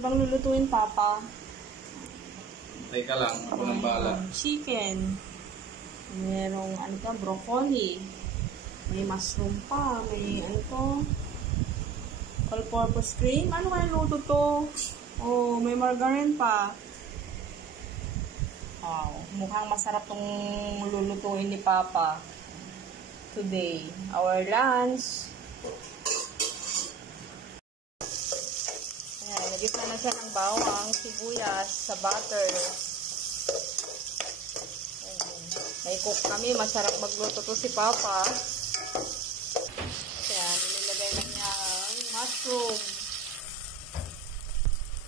bang lulutuin, Papa? Teka lang, ako nang bahala. Chicken. Merong, ano ka, broccoli. May mushroom pa. May, ano to? All-purpose cream. Ano kaya luto to? Oh, may margarine pa. Wow, mukhang masarap tong lulutuin ni Papa today. Our lunch. Ayan, nagisa na siya ng bawang, sibuyas sa butter. Ayan, may cook kami. Masarap magluto to si Papa. Ayan, nilagay na niya ang mushroom.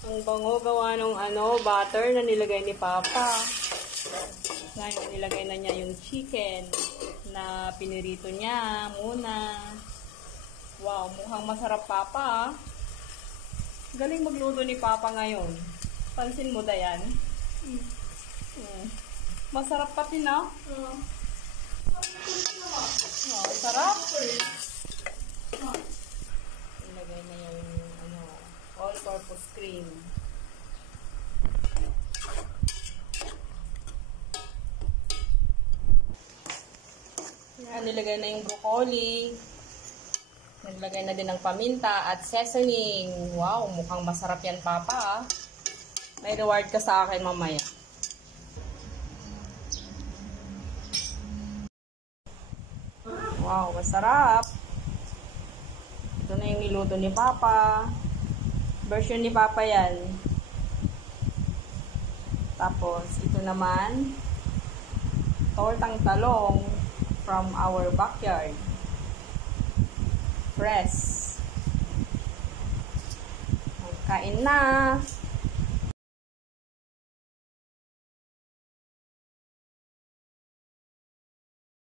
Ang bango gawa ng butter na nilagay ni Papa. Ngayon, nilagay na niya yung chicken na pinirito niya muna. Wow, mukhang masarap, Papa. Galing magluto ni Papa ngayon. Pansin mo, Dayan? Masarap pati na? Oh, sarap. Nilagay na yung all-purpose cream. Yan, nilagay na yung broccoli. Nilagay na din ng paminta at seasoning. Wow, mukhang masarap yan, Papa. May reward ka sa akin mamaya. Wow, masarap. Ito na yung niluto ni Papa. Version ni Papa yan. Tapos, ito naman, tortang talong from our backyard. Fresh. Kain na!